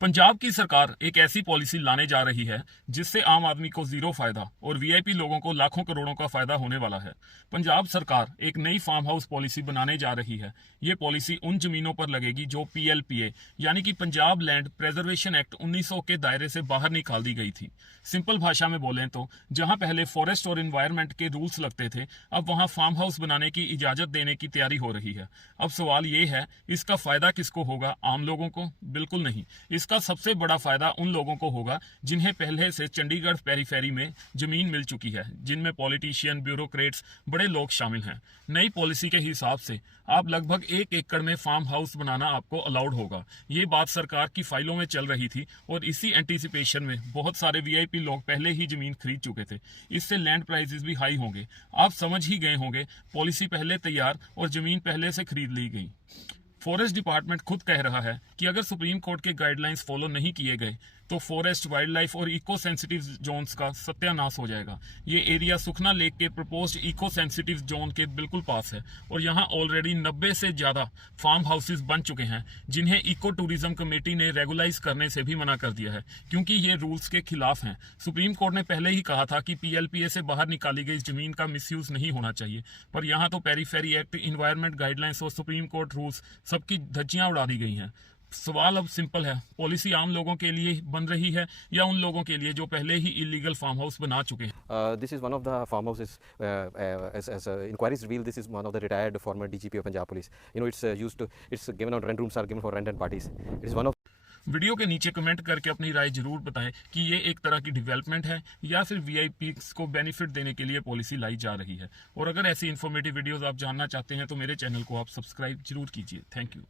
पंजाब की सरकार एक ऐसी पॉलिसी लाने जा रही है जिससे आम आदमी को जीरो फायदा और वीआईपी लोगों को लाखों करोड़ों का फायदा होने वाला है। पंजाब सरकार एक नई फार्म हाउस पॉलिसी बनाने जा रही है। ये पॉलिसी उन जमीनों पर लगेगी जो पीएलपीए यानी कि पंजाब लैंड प्रिजर्वेशन एक्ट 1900 के दायरे से बाहर निकाल दी गई थी। सिंपल भाषा में बोलें तो जहां पहले फॉरेस्ट और एनवायरमेंट के रूल्स लगते थे, अब वहां फार्म हाउस बनाने की इजाजत देने की तैयारी हो रही है। अब सवाल ये है, इसका फायदा किसको होगा? आम लोगों को? बिल्कुल नहीं। इसका सबसे बड़ा फायदा उन लोगों को होगा जिन्हें पहले से चंडीगढ़ पेरीफेरी में जमीन मिल चुकी है, जिनमें पॉलिटिशियन, ब्यूरोक्रेट्स, बड़े लोग शामिल हैं। नई पॉलिसी के हिसाब से आप लगभग 1 एकड़ में फार्म हाउस बनाना आपको अलाउड होगा। ये बात सरकार की फाइलों में चल रही थी और इसी एंटीसिपेशन में बहुत सारे वीआईपी लोग पहले ही जमीन खरीद चुके थे। इससे लैंड प्राइसेस भी हाई होंगे। आप समझ ही गए होंगे, पॉलिसी पहले तैयार और जमीन पहले से खरीद ली गई। फॉरेस्ट डिपार्टमेंट खुद कह रहा है कि अगर सुप्रीम कोर्ट के गाइडलाइंस फॉलो नहीं किए गए तो फॉरेस्ट, वाइल्ड लाइफ और इको सेंसिटिव जोन्स का सत्यानाश हो जाएगा। ये एरिया सुखना लेक के प्रपोज्ड इको सेंसिटिव जोन के बिल्कुल पास है और यहाँ ऑलरेडी 90 से ज्यादा फार्म हाउसेज बन चुके हैं, जिन्हें इको टूरिज्म कमेटी ने रेगुलाइज करने से भी मना कर दिया है क्योंकि ये रूल्स के खिलाफ हैं। सुप्रीम कोर्ट ने पहले ही कहा था कि पीएलपीए से बाहर निकाली गई जमीन का मिसयूज नहीं होना चाहिए, पर यहाँ तो पेरीफेरी एक्ट, इन्वायरमेंट गाइडलाइंस और सुप्रीम कोर्ट रूल्स सबकी धज्जियां उड़ा दी गई हैं। सवाल अब सिंपल है, पॉलिसी आम लोगों के लिए बन रही है या उन लोगों के लिए जो पहले ही इलीगल फार्म हाउस बना चुके हैं? This is one of the farm houses. As inquiries reveal, this is one of the retired former DGP of Punjab Police. It's given out, rent rooms are given for rent and parties. It is one of video के नीचे comment करके अपनी राय जरूर बताएं कि ये एक तरह की डेवलपमेंट है या फिर वीआईपी को बेनिफिट देने के लिए पॉलिसी लाई जा रही है। और अगर ऐसी इन्फॉर्मेटिव वीडियोस आप जानना चाहते हैं तो मेरे चैनल को आप सब्सक्राइब जरूर कीजिए। Thank you.